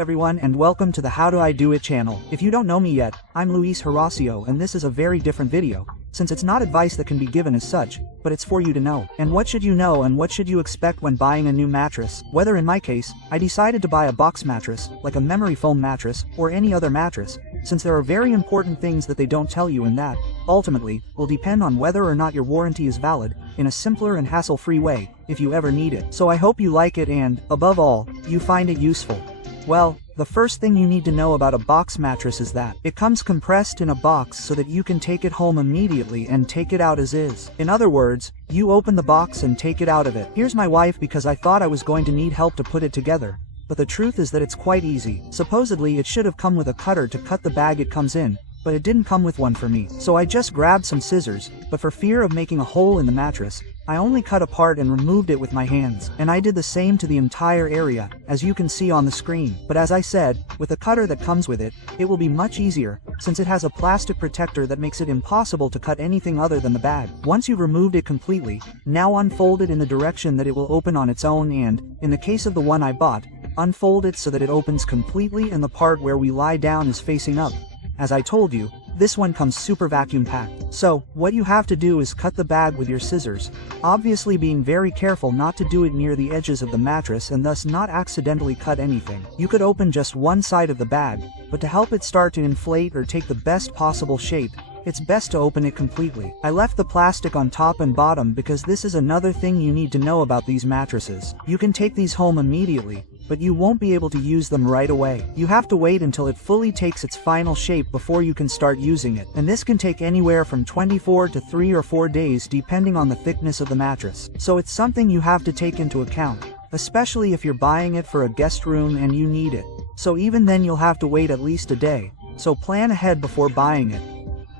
everyone and welcome to the How Do I Do It channel. If you don't know me yet, I'm Luis Horacio and this is a very different video, since it's not advice that can be given as such, but it's for you to know. And what should you know and what should you expect when buying a new mattress? Whether in my case, I decided to buy a box mattress, like a memory foam mattress, or any other mattress, since there are very important things that they don't tell you and that, ultimately, will depend on whether or not your warranty is valid, in a simpler and hassle-free way, if you ever need it. So I hope you like it and, above all, you find it useful. Well, the first thing you need to know about a box mattress is that it comes compressed in a box so that you can take it home immediately and take it out as is. In other words, you open the box and take it out of it. Here's my wife because I thought I was going to need help to put it together. But the truth is that it's quite easy. Supposedly it should have come with a cutter to cut the bag it comes in, but it didn't come with one for me. So I just grabbed some scissors, but for fear of making a hole in the mattress, I only cut a part and removed it with my hands. And I did the same to the entire area, as you can see on the screen. But as I said, with the cutter that comes with it, it will be much easier, since it has a plastic protector that makes it impossible to cut anything other than the bag. Once you've removed it completely, now unfold it in the direction that it will open on its own and, in the case of the one I bought, unfold it so that it opens completely and the part where we lie down is facing up. As I told you, this one comes super vacuum packed. So, what you have to do is cut the bag with your scissors, obviously being very careful not to do it near the edges of the mattress and thus not accidentally cut anything. You could open just one side of the bag, but to help it start to inflate or take the best possible shape, it's best to open it completely. I left the plastic on top and bottom because this is another thing you need to know about these mattresses. You can take these home immediately, but you won't be able to use them right away. You have to wait until it fully takes its final shape before you can start using it. And this can take anywhere from 24 to 3 or 4 days depending on the thickness of the mattress. So it's something you have to take into account, especially if you're buying it for a guest room and you need it. So even then you'll have to wait at least a day, so plan ahead before buying it.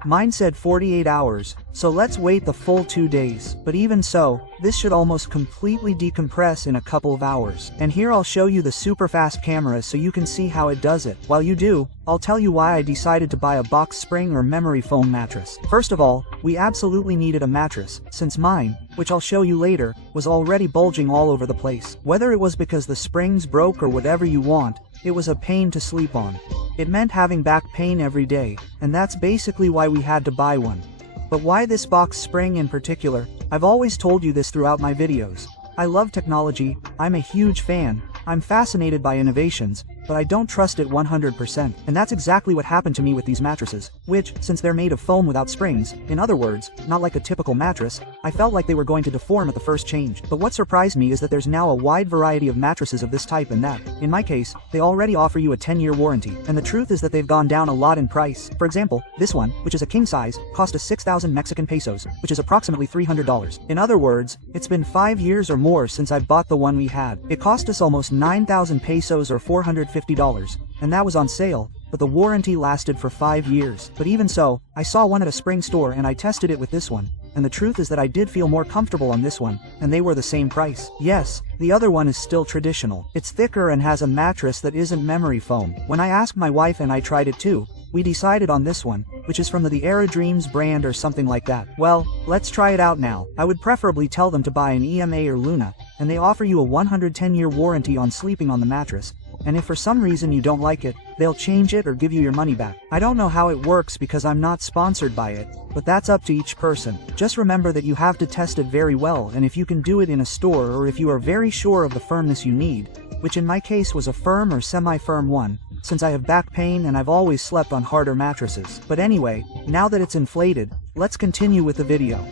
Mine said 48 hours, so let's wait the full 2 days. But even so, this should almost completely decompress in a couple of hours. And here I'll show you the super fast camera so you can see how it does it. While you do, I'll tell you why I decided to buy a box spring or memory foam mattress. First of all, we absolutely needed a mattress, since mine, which I'll show you later, was already bulging all over the place. Whether it was because the springs broke or whatever you want, it was a pain to sleep on. It meant having back pain every day, and that's basically why we had to buy one. But why this box spring in particular? I've always told you this throughout my videos. I love technology, I'm a huge fan, I'm fascinated by innovations, but I don't trust it 100%. And that's exactly what happened to me with these mattresses, which, since they're made of foam without springs, in other words, not like a typical mattress, I felt like they were going to deform at the first change. But what surprised me is that there's now a wide variety of mattresses of this type and that, in my case, they already offer you a 10-year warranty. And the truth is that they've gone down a lot in price. For example, this one, which is a king size, cost us 6,000 Mexican pesos, which is approximately $300. In other words, it's been 5 years or more since I bought the one we had. It cost us almost 9,000 pesos or $450, and that was on sale, but the warranty lasted for 5 years. But even so, I saw one at a spring store and I tested it with this one, and the truth is that I did feel more comfortable on this one, and they were the same price. Yes, the other one is still traditional. It's thicker and has a mattress that isn't memory foam. When I asked my wife and I tried it too, we decided on this one, which is from the Era Dreams brand or something like that. Well, let's try it out now. I would preferably tell them to buy an EMA or Luna, and they offer you a 110-year warranty on sleeping on the mattress. And if for some reason you don't like it, they'll change it or give you your money back. I don't know how it works because I'm not sponsored by it, but that's up to each person. Just remember that you have to test it very well, and if you can do it in a store or if you are very sure of the firmness you need, which in my case was a firm or semi-firm one, since I have back pain and I've always slept on harder mattresses. But anyway, now that it's inflated, let's continue with the video.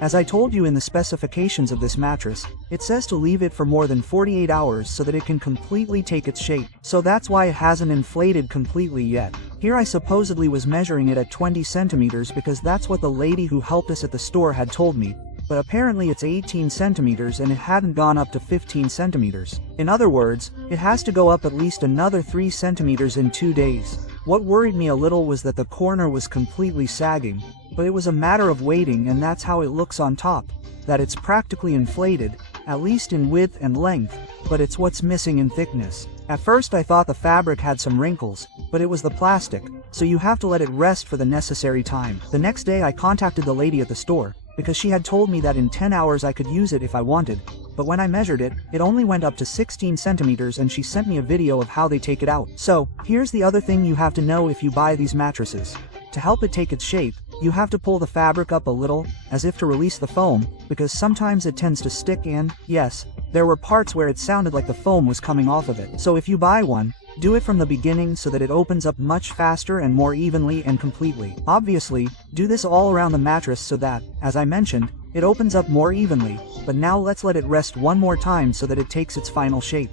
As I told you in the specifications of this mattress, it says to leave it for more than 48 hours so that it can completely take its shape. So that's why it hasn't inflated completely yet. Here I supposedly was measuring it at 20 centimeters because that's what the lady who helped us at the store had told me, but apparently it's 18 centimeters and it hadn't gone up to 15 centimeters. In other words, it has to go up at least another 3 centimeters in 2 days. What worried me a little was that the corner was completely sagging, but it was a matter of waiting, and that's how it looks on top, that it's practically inflated, at least in width and length, but it's what's missing in thickness. At first I thought the fabric had some wrinkles, but it was the plastic, so you have to let it rest for the necessary time. The next day I contacted the lady at the store, because she had told me that in 10 hours I could use it if I wanted, but when I measured it, it only went up to 16 centimeters and she sent me a video of how they take it out. So, here's the other thing you have to know if you buy these mattresses. To help it take its shape, you have to pull the fabric up a little, as if to release the foam, because sometimes it tends to stick and, yes, there were parts where it sounded like the foam was coming off of it. So if you buy one, do it from the beginning so that it opens up much faster and more evenly and completely. Obviously, do this all around the mattress so that, as I mentioned, it opens up more evenly, but now let's let it rest one more time so that it takes its final shape.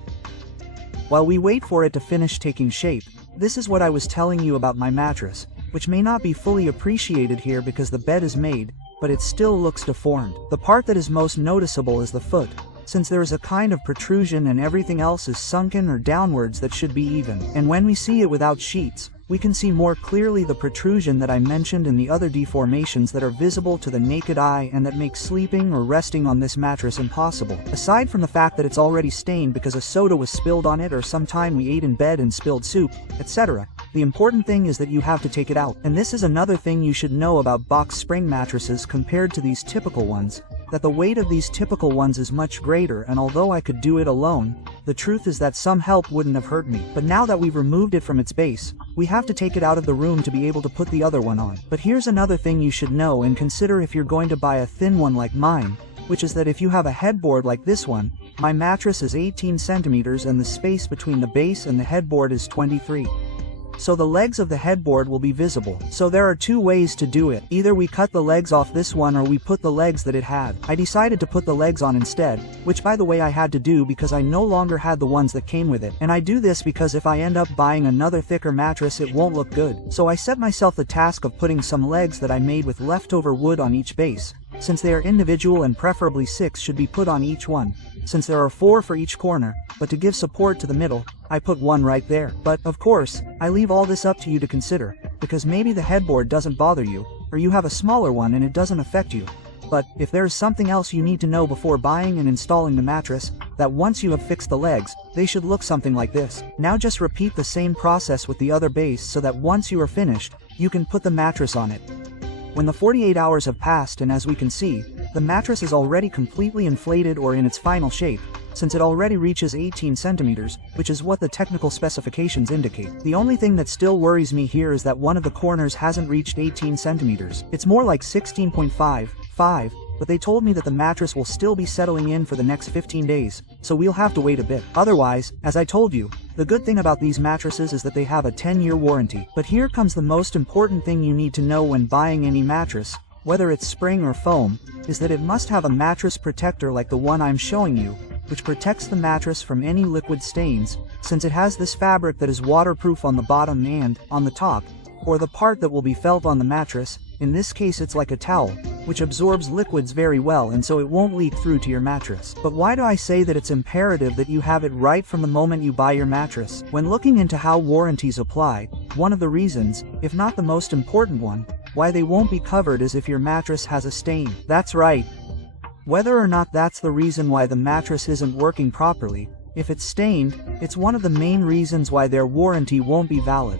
While we wait for it to finish taking shape, this is what I was telling you about my mattress, which may not be fully appreciated here because the bed is made, but it still looks deformed. The part that is most noticeable is the foot, since there is a kind of protrusion and everything else is sunken or downwards that should be even. And when we see it without sheets, we can see more clearly the protrusion that I mentioned and the other deformations that are visible to the naked eye and that make sleeping or resting on this mattress impossible. Aside from the fact that it's already stained because a soda was spilled on it or sometime we ate in bed and spilled soup, etc., the important thing is that you have to take it out. And this is another thing you should know about box spring mattresses compared to these typical ones, that the weight of these typical ones is much greater, and although I could do it alone, the truth is that some help wouldn't have hurt me. But now that we've removed it from its base, we have to take it out of the room to be able to put the other one on. But here's another thing you should know and consider if you're going to buy a thin one like mine, which is that if you have a headboard like this one, my mattress is 18 centimeters and the space between the base and the headboard is 23. So the legs of the headboard will be visible. So there are two ways to do it. Either we cut the legs off this one or we put the legs that it had. I decided to put the legs on instead, which by the way I had to do because I no longer had the ones that came with it. And I do this because if I end up buying another thicker mattress it won't look good. So I set myself the task of putting some legs that I made with leftover wood on each base. Since they are individual and preferably 6 should be put on each one, since there are 4 for each corner, but to give support to the middle, I put one right there. But, of course, I leave all this up to you to consider, because maybe the headboard doesn't bother you, or you have a smaller one and it doesn't affect you. But, if there is something else you need to know before buying and installing the mattress, that once you have fixed the legs, they should look something like this. Now just repeat the same process with the other base so that once you are finished, you can put the mattress on it. When the 48 hours have passed and as we can see, the mattress is already completely inflated or in its final shape, since it already reaches 18 centimeters, which is what the technical specifications indicate. The only thing that still worries me here is that one of the corners hasn't reached 18 centimeters. It's more like 16.5, but they told me that the mattress will still be settling in for the next 15 days, so we'll have to wait a bit. Otherwise, as I told you, the good thing about these mattresses is that they have a 10-year warranty. But here comes the most important thing you need to know when buying any mattress, whether it's spring or foam, is that it must have a mattress protector like the one I'm showing you, which protects the mattress from any liquid stains, since it has this fabric that is waterproof on the bottom and, on the top, or the part that will be felt on the mattress, in this case it's like a towel, which absorbs liquids very well and so it won't leak through to your mattress. But why do I say that it's imperative that you have it right from the moment you buy your mattress? When looking into how warranties apply, one of the reasons, if not the most important one, why they won't be covered is if your mattress has a stain. That's right. Whether or not that's the reason why the mattress isn't working properly, if it's stained, it's one of the main reasons why their warranty won't be valid.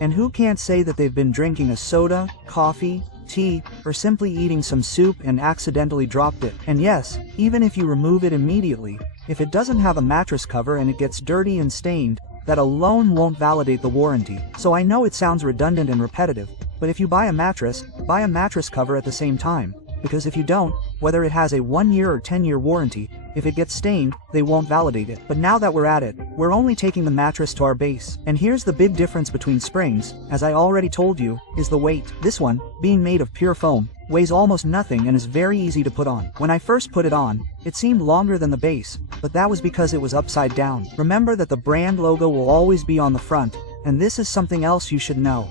And who can't say that they've been drinking a soda, coffee, tea, or simply eating some soup and accidentally dropped it? And yes, even if you remove it immediately, if it doesn't have a mattress cover and it gets dirty and stained, that alone won't validate the warranty. So I know it sounds redundant and repetitive, but if you buy a mattress cover at the same time. Because if you don't, whether it has a 1-year or 10-year warranty, if it gets stained, they won't validate it. But now that we're at it, we're only taking the mattress to our base. And here's the big difference between springs, as I already told you, is the weight. This one, being made of pure foam, weighs almost nothing and is very easy to put on. When I first put it on, it seemed longer than the base, but that was because it was upside down. Remember that the brand logo will always be on the front, and this is something else you should know.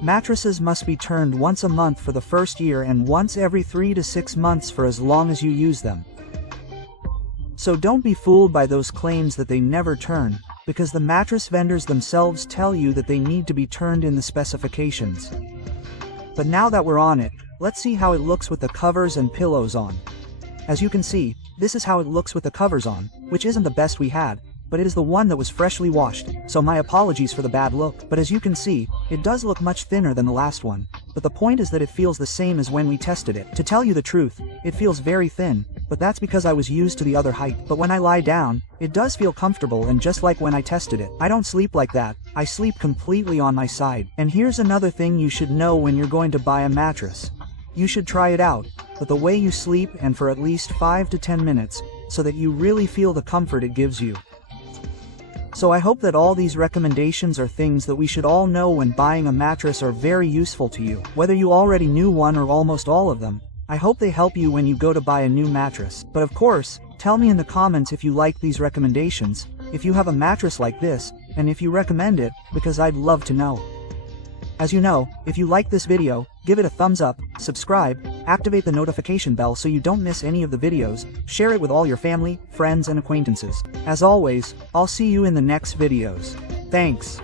Mattresses must be turned once a month for the first year and once every 3 to 6 months for as long as you use them. So don't be fooled by those claims that they never turn, because the mattress vendors themselves tell you that they need to be turned in the specifications. But now that we're on it, let's see how it looks with the covers and pillows on. As you can see, this is how it looks with the covers on, which isn't the best we had, but it is the one that was freshly washed, so my apologies for the bad look. But as you can see, it does look much thinner than the last one. But the point is that it feels the same as when we tested it. To tell you the truth, it feels very thin, but that's because I was used to the other height. But when I lie down, it does feel comfortable, and just like when I tested it, I don't sleep like that, I sleep completely on my side. And here's another thing you should know when you're going to buy a mattress. You should try it out, but the way you sleep and for at least 5 to 10 minutes, so that you really feel the comfort it gives you. So I hope that all these recommendations are things that we should all know when buying a mattress are very useful to you. Whether you already knew one or almost all of them, I hope they help you when you go to buy a new mattress. But of course, tell me in the comments if you like these recommendations, if you have a mattress like this, and if you recommend it, because I'd love to know. As you know, if you like this video, give it a thumbs up, subscribe, activate the notification bell so you don't miss any of the videos, share it with all your family, friends and acquaintances. As always, I'll see you in the next videos. Thanks.